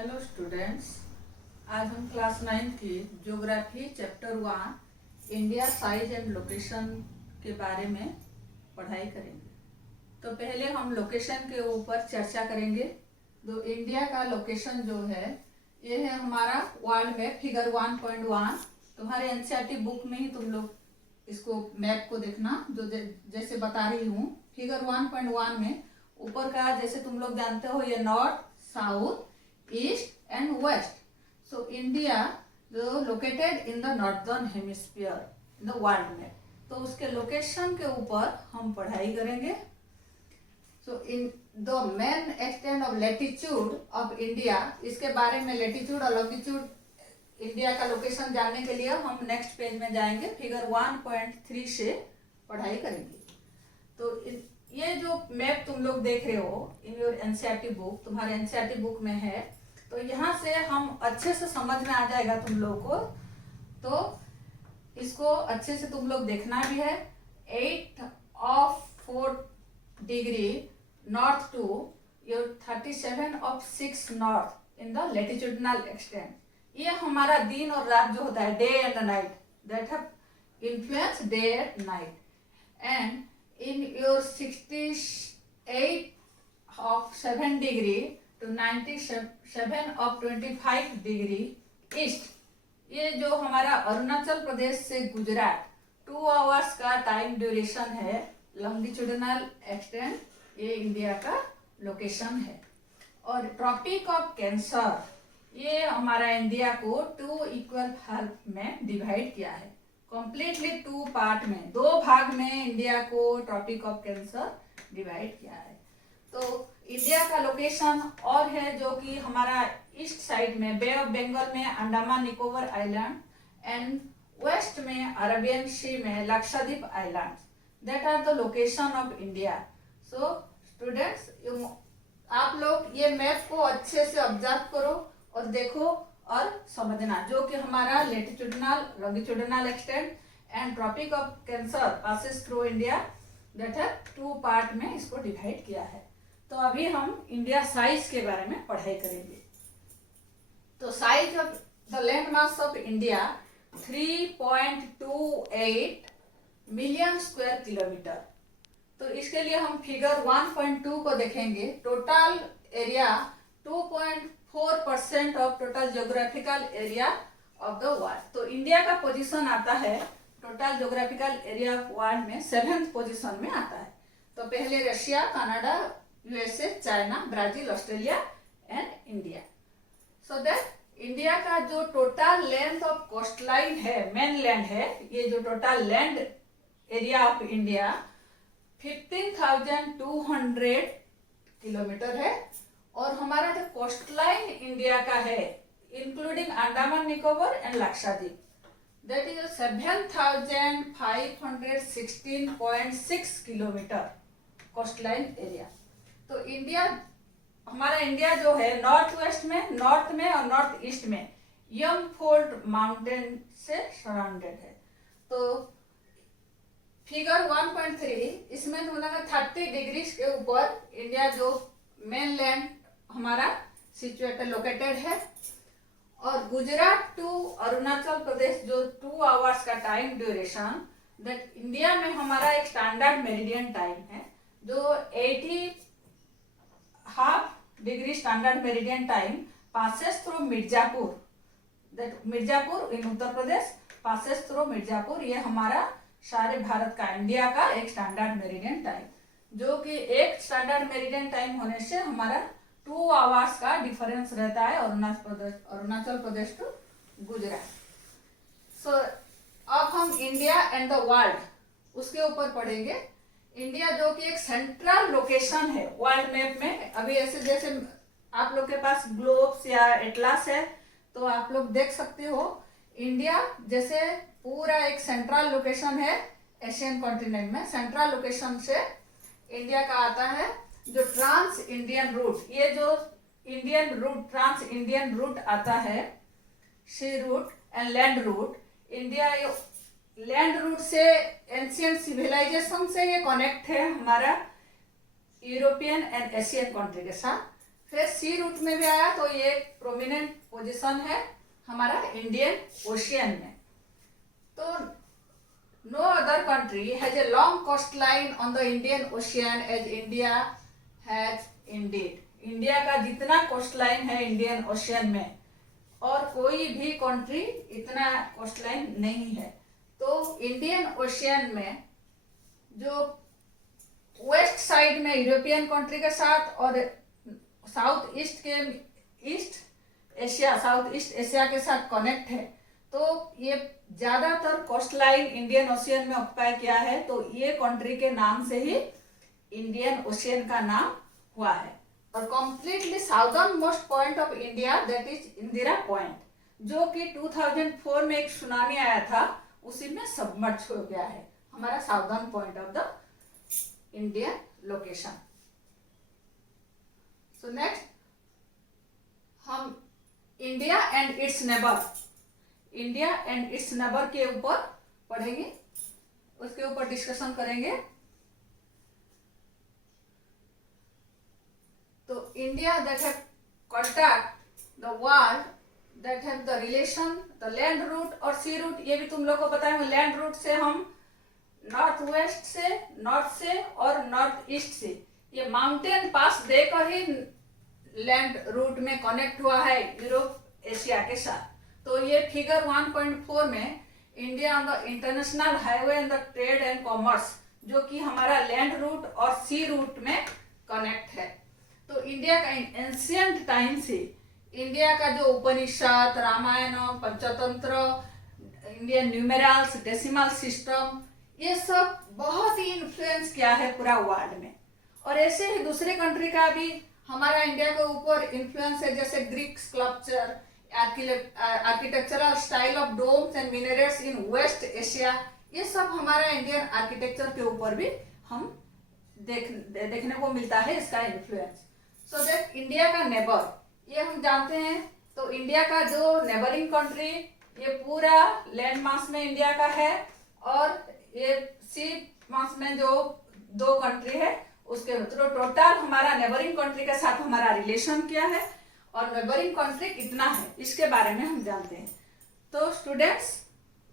Hello students, आज हम class 9 की geography chapter 1 India size and location के बारे में पढ़ाई करेंगे। तो पहले हम लोकेशन के ऊपर चर्चा करेंगे। तो इंडिया का लोकेशन जो है ये है हमारा वर्ल्ड मैप फिगर 1.1। तुम्हारे एनसीईआरटी बुक में ही तुम लोग इसको मैप को देखना, जो जैसे बता रही हूँ। फिगर 1.1 में ऊपर का जैसे तुम लोग जानते हो ये north, south, east and west. So India जो located in the northern hemisphere in the world में, तो उसके लोकेशन के ऊपर हम पढ़ाई करेंगे। So in the main extent of latitude of India, इसके बारे में लेटीट्यूड और लॉन्गिट्यूड इंडिया का लोकेशन जानने के लिए हम नेक्स्ट पेज में जाएंगे, फिगर 1.3 से पढ़ाई करेंगे। तो ये जो मैप तुम लोग देख रहे हो इन योर एनसीईआरटी बुक, तुम्हारे एनसीईआरटी बुक में है, तो यहाँ से हम अच्छे से समझ में आ जाएगा तुम लोग को। तो इसको अच्छे से तुम लोग देखना भी है। 8 of 4 degree north to your 37 of 6 north in the latitudinal extent. ये हमारा दिन और रात जो होता है, day and night, that have influence day and night. And in your 68 of 7 degree to 97 of 25 degree east, ये जो हमारा अरुणाचल प्रदेश से गुजरात 2 आवर्स का टाइम ड्यूरेशन है, लॉन्गिट्यूडनल एक्सटेंट, ये इंडिया का लोकेशन है। और ट्रॉपिक ऑफ कैंसर, ये हमारा इंडिया को 2 इक्वल भाग में डिवाइड किया है, कंप्लीटली 2 पार्ट में, 2 भाग में इंडिया को ट्रॉपिक ऑफ कैंसर डिवाइड किया है। तो इंडिया का लोकेशन और है जो कि हमारा ईस्ट साइड में बे ऑफ बंगाल में Andaman Nicobar island and west में अरेबियन सी में Lakshadweep island, that are the location of India. So students, आप लोग ये मैप को अच्छे से ऑब्जर्व करो और देखो और समझना, जो कि हमारा latitudinal longitudinal extent and tropic of cancer passes through India, that है 2 पार्ट में इसको डिवाइड किया है। तो अभी हम इंडिया साइज के बारे में पढ़ाई करेंगे। तो size of the land mass of India 3.28 million square kilometre. तो इसके लिए हम फिगर 1.2 को देखेंगे। Total area 2.4% of total geographical area of the world. तो इंडिया का पोजीशन आता है total geographical area of world में 7th पोजीशन में आता है। तो पहले Russia, Canada, USA, China, Brazil, Australia and India. So that India का जो टोटल लेंथ ऑफ कोस्टलाइन है, मेन लैंड है, ये जो total land area of India 15,200 kilometre है। और हमारा जो कोस्टलाइन इंडिया का है including Andaman Nicobar and Lakshadweep, that is 7,516.6 kilometre coastline area. तो इंडिया, हमारा इंडिया जो है नॉर्थ वेस्ट में, नॉर्थ में और नॉर्थ ईस्ट में यंगफोल्ड माउंटेन से सराउंडेड है। तो फिगर 1.3 इसमें हमने 30 डिग्री के ऊपर इंडिया जो मेन लैंड हमारा सिचुएटेड लोकेटेड है। और गुजरात टू अरुणाचल प्रदेश जो 2 आवर्स का टाइम ड्यूरेशन, दैट इंडिया में हमारा एक स्टैंडर्ड मेरिडियन टाइम है जो 80.5 degree standard meridian time passes through Mirzapur, that Mirzapur in Uttar Pradesh passes through Mirzapur. ये हमारा सारे भारत का, इंडिया का एक स्टैंडर्ड मेरिडियन टाइम, जो कि एक स्टैंडर्ड मेरिडियन टाइम होने से हमारा 2 आवर्स का डिफरेंस रहता है अरुणाचल प्रदेश टू गुजरात। सो अब हम इंडिया एंड द वर्ल्ड उसके ऊपर पढ़ेंगे। इंडिया जो कि एक सेंट्रल लोकेशन है वर्ल्ड मैप में। अभी ऐसे जैसे आप लोग के पास ग्लोब्स या एटलास है तो आप लोग देख सकते हो, इंडिया जैसे पूरा एक सेंट्रल लोकेशन है एशियन कॉन्टिनेंट में। सेंट्रल लोकेशन से इंडिया का आता है जो ट्रांस इंडियन रूट, ये जो Indian route, trans Indian route आता है, sea route and land route. India land route से एंशियंट सिविलाइजेशन से ये कनेक्ट है हमारा यूरोपियन एंड एशियन कंट्री के साथ। फिर सी रूट में भी आया, तो ये प्रोमिनेंट पोजीशन है हमारा इंडियन ओशियन में। तो no other country has a long coast line on the Indian ocean as India has indeed. India का जितना कोस्ट लाइन है इंडियन ओशियन में, और कोई भी कंट्री इतना कोस्ट लाइन नहीं है। तो इंडियन ओशियन में जो वेस्ट साइड में यूरोपियन कंट्री के साथ और साउथ ईस्ट एशिया के साथ कनेक्ट है, तो ये ज्यादातर कोस्ट लाइन इंडियन ओशियन में ऑक्युपाई किया है। तो ये कंट्री के नाम से ही इंडियन ओशियन का नाम हुआ है। और completely southern most point of India that is Indira point, जो कि 2004 में एक सुनामी आया था, उसी में सबमर्ज हो गया है हमारा southern point of the Indian location. So next हम इंडिया एंड इट्स नेबर के ऊपर पढ़ेंगे, उसके ऊपर डिस्कशन करेंगे। तो India that have contact the world that have the relation the land route और सी रूट, ये भी तुम लोग को पता है। लैंड रूट से हम नॉर्थ वेस्ट से, नॉर्थ से और नॉर्थ ईस्ट से, ये माउंटेन पास देकर ही लैंड रूट में कनेक्ट हुआ है यूरोप एशिया के साथ। तो ये फिगर 1.4 में India on the international highway and the trade and commerce, जो कि हमारा लैंड रूट और सी रूट में कनेक्ट है। तो इंडिया का एंशियंट टाइम से इंडिया का जो Upanishad, Ramayana, Panchatantra, Indian numerals, decimal system, ये सब बहुत ही इन्फ्लुएंस किया है पूरा वर्ल्ड में। और ऐसे ही दूसरे कंट्री का भी हमारा इंडिया के ऊपर इन्फ्लुएंस है, जैसे Greek sculpture, architectural style of domes and minarets in west Asia, ये सब हमारा इंडियन आर्किटेक्चर के ऊपर भी हम देखने को मिलता है इसका इन्फ्लुएंस। सो दैट इंडिया का नेबर, ये हम जानते हैं। तो इंडिया का जो नेबरिंग कंट्री, ये पूरा लैंड मास में इंडिया का है, और ये सी मास में जो 2 कंट्री है उसके तो टोटल हमारा नेबरिंग कंट्री के साथ हमारा रिलेशन क्या है और नेबरिंग कंट्री कितना है, इसके बारे में हम जानते हैं। तो स्टूडेंट्स,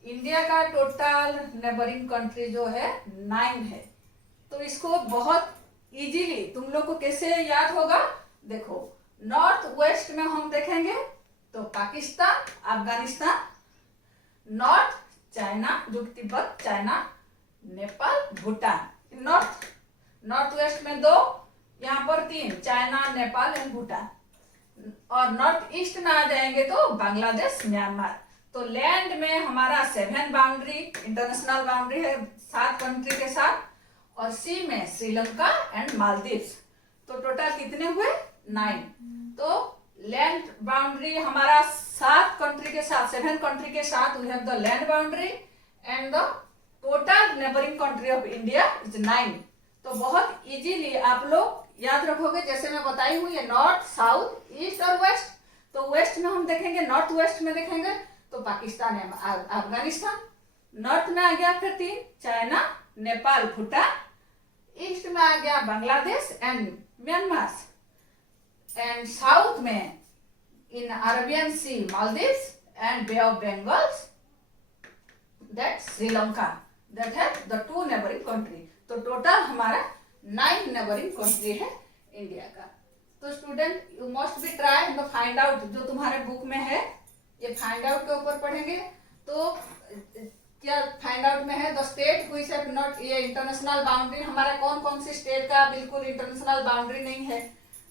इंडिया का टोटल नेबरिंग कंट्री जो है 9 है। तो इसको बहुत इजीली तुम लोग को कैसे याद होगा, देखो नॉर्थ वेस्ट में हम देखेंगे तो पाकिस्तान, अफगानिस्तान, नॉर्थ चाइना, जो Tibet, China, Nepal, Bhutan. North west में 2, यहाँ पर 3, चाइना, नेपाल एंड भूटान। और नॉर्थ ईस्ट में आ जाएंगे तो बांग्लादेश, म्यांमार। तो लैंड में हमारा 7 बाउंड्री, इंटरनेशनल बाउंड्री है 7 कंट्री के साथ, और सी में श्रीलंका एंड मालदीव्स। तो टोटल कितने हुए 9। तो लैंड बाउंड्री हमारा 7 कंट्री के साथ, 7 कंट्री के साथ we have the land boundary, and the total neighbouring country of India is 9। तो बहुत इजीली आप लोग याद रखोगे, जैसे मैं बताई हूँ, ये नॉर्थ, साउथ, ईस्ट और वेस्ट। तो वेस्ट में हम देखेंगे, नॉर्थ वेस्ट में देखेंगे तो पाकिस्तान एवं अफगानिस्तान। नॉर्थ में आ गया फिर 3, चाइना, नेपाल, भूटान। ईस्ट में आ गया Bangladesh and Myanmar, and south में in Arabian Sea Maldives and Bay of Bengal, that Sri Lanka, that है द 2 नेबरिंग कंट्री। तो टोटल हमारा 9 नेबरिंग कंट्री है इंडिया का। तो student, you must be try the find out, जो तुम्हारे बुक में है, ये फाइंड आउट के ऊपर पढ़ेंगे। तो क्या फाइंड आउट में है, the state which have not, ये इंटरनेशनल बाउंड्री हमारा कौन कौन सी स्टेट का बिल्कुल इंटरनेशनल बाउंड्री नहीं है,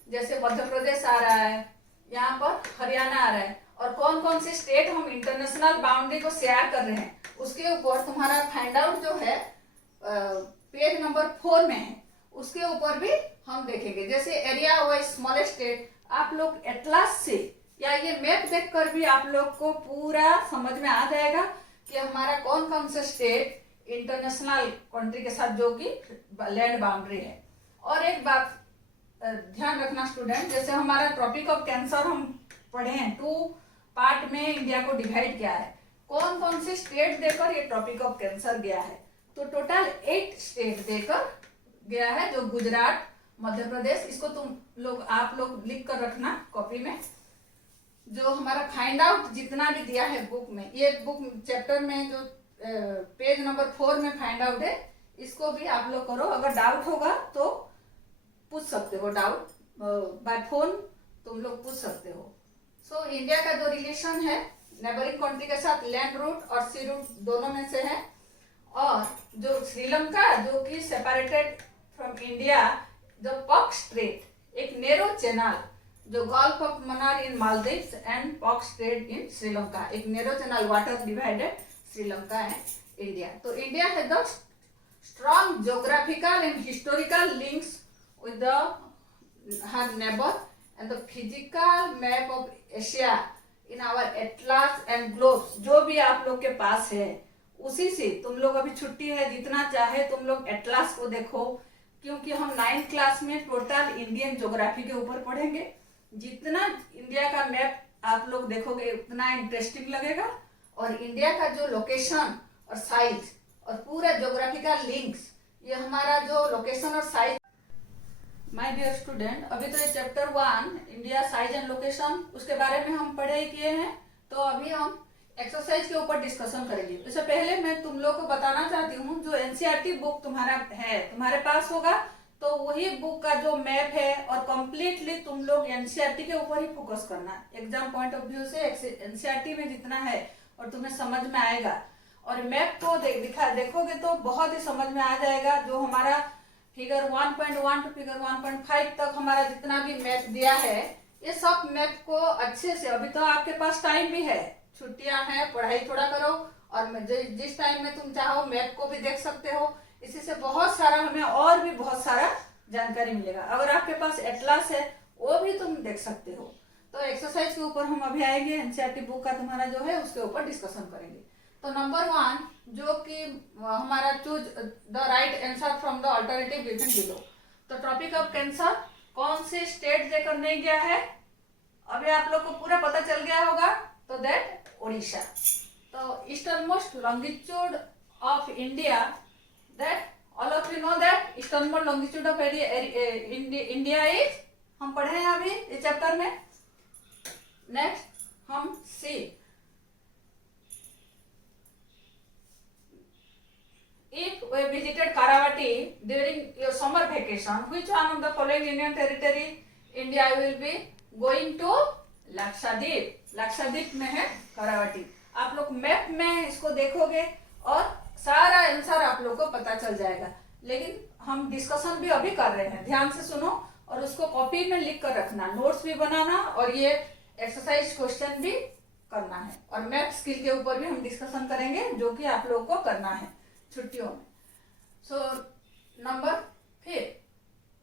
जैसे मध्य प्रदेश आ रहा है, यहाँ पर हरियाणा आ रहा है, और कौन कौन सी स्टेट हम इंटरनेशनल बाउंड्री को शेयर कर रहे हैं, उसके ऊपर तुम्हारा फाइंड आउट जो है पेज नंबर 4 में है, उसके ऊपर भी हम देखेंगे। जैसे एरिया वाइज स्मॉलेस्ट स्टेट, आप लोग एटलास से या ये मैप देखकर भी आप लोग को पूरा समझ में आ जाएगा कि हमारा कौन कौन सा स्टेट इंटरनेशनल कंट्री के साथ जो कि लैंड बाउंड्री है। और एक बात ध्यान रखना स्टूडेंट, जैसे हमारा ट्रॉपिक ऑफ कैंसर हम पढ़े हैं, 2 पार्ट में इंडिया को डिवाइड किया है, कौन कौन से स्टेट देकर ये ट्रॉपिक ऑफ कैंसर गया है। तो टोटल 8 स्टेट देकर गया है, जो गुजरात, मध्य प्रदेश, इसको तुम आप लोग लिख कर रखना कॉपी में। जो हमारा फाइंड आउट जितना भी दिया है बुक में, ये बुक चैप्टर में जो पेज नंबर 4 में फाइंड आउट है, इसको भी आप लोग करो। अगर डाउट होगा तो पूछ सकते हो, डाउट बाय फोन तुम लोग पूछ सकते हो। सो इंडिया का जो रिलेशन है नेबरिंग कंट्री के साथ, लैंड रूट और सी रूट दोनों में से है। और जो श्रीलंका जो कि सेपरेटेड फ्रॉम इंडिया, जो पॉक स्ट्रेट, एक नेरो चैनल, जो gulf of Mannar in Maldives and Palk strait in Sri Lanka, एक narrow channel water divided Sri Lanka and India. तो इंडिया है the strong geographical and historical links with her neighbor and the physical map of Asia in our atlas and globes। जो भी आप लोग के पास है उसी से तुम लोग, अभी छुट्टी है, जितना चाहे तुम लोग एटलास को देखो, क्योंकि हम 9th क्लास में टोटल इंडियन ज्योग्राफी के ऊपर पढ़ेंगे। जितना इंडिया का मैप आप लोग देखोगे उतना इंटरेस्टिंग लगेगा, और इंडिया का जो लोकेशन और साइज और पूरा ज्योग्राफिकल लिंक्स, ये हमारा जो लोकेशन और साइज। माय डियर स्टूडेंट, अभी तो ये chapter 1 India size and location, उसके बारे में हम पढ़े किए हैं। तो अभी हम एक्सरसाइज के ऊपर डिस्कशन करेंगे। इससे पहले मैं तुम लोग को बताना चाहती हूँ, जो एनसीईआरटी बुक तुम्हारा है, तुम्हारे पास होगा, तो वही बुक का जो मैप है, और कम्प्लीटली तुम लोग एनसीईआरटी के ऊपर ही फोकस करना। एग्जाम पॉइंट ऑफ व्यू से एनसीईआरटी में जितना है और तुम्हें समझ में आएगा, और मैप को देखोगे तो बहुत ही समझ में आ जाएगा। जो हमारा फिगर 1.1 टू फिगर 1.5 तक हमारा जितना भी मैप दिया है, ये सब मैप को अच्छे से, अभी तो आपके पास टाइम भी है, छुट्टियां हैं, पढ़ाई थोड़ा करो, और जिस टाइम में तुम चाहो मैप को भी देख सकते हो। इसी से बहुत सारा हमें और भी बहुत सारा जानकारी मिलेगा। अगर आपके पास एटलास है वो भी तुम देख सकते हो। तो एक्सरसाइज के ऊपर हम अभी आएंगे, एनसीईआरटी बुक का तुम्हारा जो है उसके ऊपर डिस्कशन करेंगे। तो नंबर 1 जो कि हमारा choose the right answer from the alternative given below. तो ट्रॉपिक ऑफ कैंसर कौन से स्टेट देकर नहीं गया है, अभी आप लोग को पूरा पता चल गया होगा, तो दैट ओडिशा। तो eastern most longitude of India, that all of you know that eastern most longitude of India is, हम पढ़े हैं अभी इस चैप्टर में। नेक्स्ट हम सी, if we visited Karavati during your summer vacation, which one of the following Union territory India will be going to? Lakshadweep. Lakshadweep में है करावटी। आप लोग मैप में इसको देखोगे और सारा आंसर आप लोग को पता चल जाएगा। लेकिन हम डिस्कशन भी अभी कर रहे हैं, ध्यान से सुनो और उसको कॉपी में लिख कर रखना, नोट्स भी बनाना, और ये एक्सरसाइज क्वेश्चन भी करना है। और मैप स्किल के ऊपर भी हम डिस्कशन करेंगे, जो कि आप लोग को करना है छुट्टियों में। So number 5,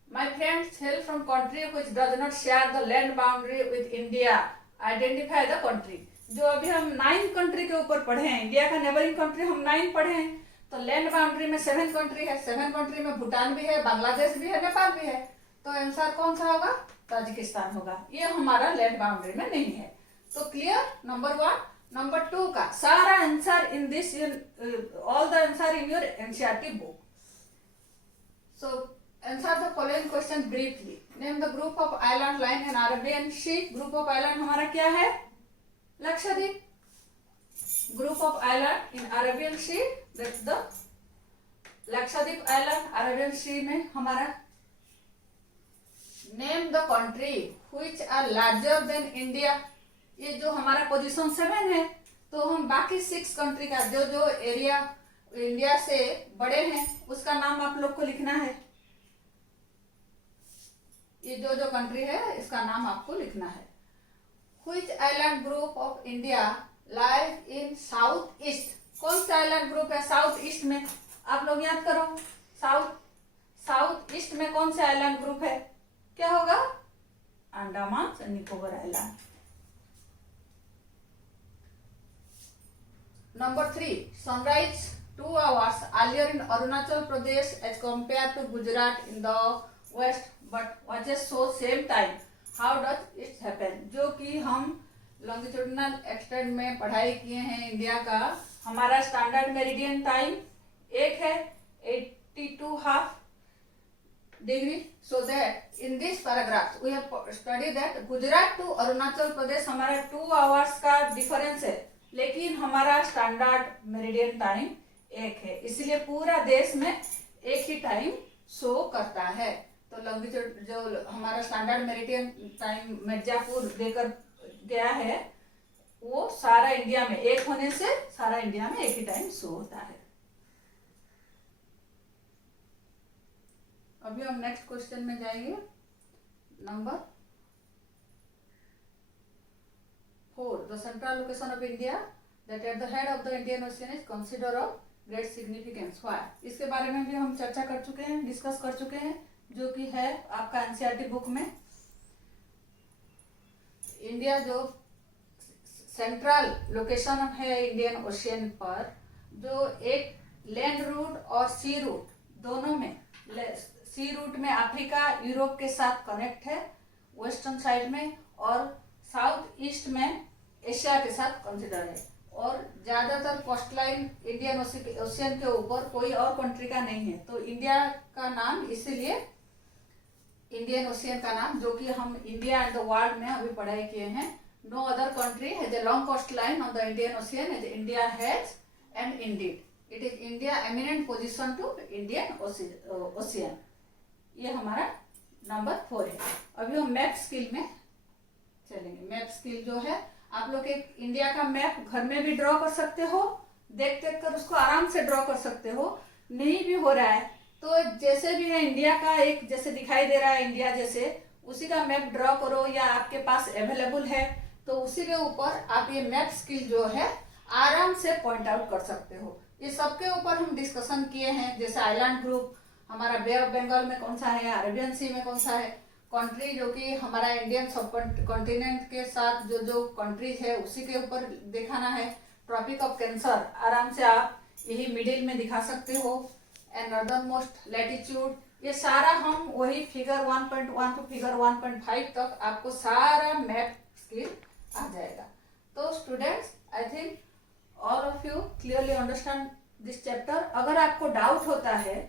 my friends hello from country which does not share the land boundary with India, identify the country. जो अभी हम 9 कंट्री के ऊपर पढ़े हैं, इंडिया का नेबरिंग कंट्री हम 9 पढ़े हैं। तो लैंड बाउंड्री में 7 कंट्री है, 7 कंट्री में भूटान भी है, बांग्लादेश भी है, नेपाल भी है। तो आंसर कौन सा होगा? ताजिकिस्तान होगा। ये हमारा लैंड बाउंड्री में नहीं है। तो क्लियर नंबर 1। नंबर 2 का सारा answer in this, all the answer in your NCERT book. So answer the following question briefly. Name the group of island line in Arabian sea. Group of island हमारा क्या है? Lakshadweep. Group of island in Arabian sea, that's the Lakshadweep island. Arabian sea में हमारा name the country which are larger than India. ये जो हमारा position 7 है, तो हम बाकी 6 कंट्री का जो जो एरिया इंडिया से बड़े हैं उसका नाम आप लोग को लिखना है। ये जो जो कंट्री है इसका नाम आपको लिखना है। Which island group of India lies in south east. कौन सा आइलैंड ग्रुप है साउथ ईस्ट में? आप लोग याद करो, साउथ ईस्ट में कौन सा आइलैंड ग्रुप है? क्या होगा? Andaman and Nicobar island. Number 3, sunrise 2 hours earlier in Arunachal Pradesh as compared to Gujarat in the west, but watches show same time. How does it happen? जो कि हम longitudinal extent में पढ़ाई किए हैं इंडिया का, हमारा स्टैंडर्ड मेरिडियन टाइम एक है 82 half degree. So that in this paragraph we have studied that Gujarat to Arunachal Pradesh हमारा 2 hours का डिफरेंस है, लेकिन हमारा स्टैंडर्ड मेरिडियन टाइम एक है, इसलिए पूरा देश में एक ही टाइम शो करता है। तो लॉन्गिट्यूड जो हमारा स्टैंडर्ड मेरिडियन टाइम मिर्जापुर देकर गया है, वो सारा इंडिया में एक होने से सारा इंडिया में एक ही टाइम शो होता है। अभी हम नेक्स्ट क्वेश्चन में जाएंगे, number 4। The central location of India that at the head of the Indian ocean is consider of great significance. Why? इसके बारे में भी हम चर्चा कर चुके हैं, डिस्कस कर चुके हैं, जो कि है आपका एनसीईआरटी बुक में। इंडिया जो सेंट्रल लोकेशन है इंडियन ओशियन पर, जो एक लैंड रूट और सी रूट दोनों में, सी रूट में अफ्रीका यूरोप के साथ कनेक्ट है वेस्टर्न साइड में, और साउथ ईस्ट में एशिया के साथ कंसिडर है, और ज्यादातर कोस्टलाइन इंडियन ओशियन के ऊपर कोई और कंट्री का नहीं है। तो इंडिया का नाम इसीलिए इंडियन ओशियन का नाम, जो कि हम इंडिया एंड द वर्ल्ड में अभी पढ़ाई किए हैं, no other country has a long coastline on the Indian Ocean as India has, and indeed it is India eminent position to Indian Ocean। ये हमारा नंबर 4 है। अभी हम मैप स्किल में चलेंगे। मैप स्किल जो है, आप लोग एक इंडिया का मैप घर में भी ड्रॉ कर सकते हो, देख देख कर उसको आराम से ड्रॉ कर सकते हो। नहीं भी हो रहा है तो जैसे भी है इंडिया का एक जैसे दिखाई दे रहा है इंडिया जैसे, उसी का मैप ड्रॉ करो, या आपके पास अवेलेबल है तो उसी के ऊपर आप ये मैप स्किल जो है आराम से पॉइंट आउट कर सकते हो। ये सबके ऊपर हम डिस्कशन किए हैं, जैसे आइलैंड ग्रुप हमारा बे ऑफ बंगाल में कौन सा है, अरेबियन सी में कौन सा है, कंट्री जो कि हमारा इंडियन सब कॉन्टिनेंट के साथ जो जो कंट्रीज है उसी के ऊपर दिखाना है। ट्रॉपिक ऑफ कैंसर आराम से आप यही मिडिल में दिखा सकते हो, एंड नॉर्दर्न मोस्ट लैटिट्यूड, ये सारा हम वही फिगर 1.1 टू फिगर 1.5 तक आपको सारा मैप स्किल आ जाएगा। तो students, I think all of you clearly understand this chapter. अगर आपको डाउट होता है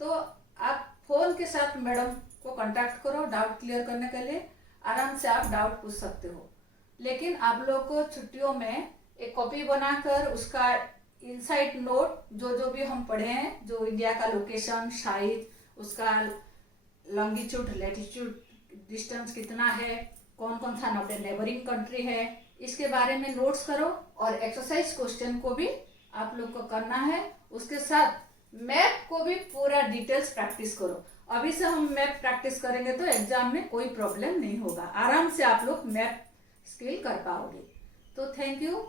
तो आप फोन के साथ मैडम को कांटेक्ट करो, डाउट क्लियर करने के लिए आराम से आप डाउट पूछ सकते हो। लेकिन आप लोग को छुट्टियों में एक कॉपी बनाकर उसका इनसाइड नोट जो जो भी हम पढ़े हैं, जो इंडिया का लोकेशन, साइज, उसका लॉन्गिट्यूड, लैटिट्यूड, डिस्टेंस कितना है, कौन कौन सा नेबरिंग कंट्री है, इसके बारे में नोट्स करो, और एक्सरसाइज क्वेश्चन को भी आप लोग को करना है। उसके साथ मैप को भी पूरा डिटेल्स प्रैक्टिस करो। अभी से हम मैप प्रैक्टिस करेंगे तो एग्जाम में कोई प्रॉब्लम नहीं होगा, आराम से आप लोग मैप स्किल कर पाओगे। तो थैंक यू।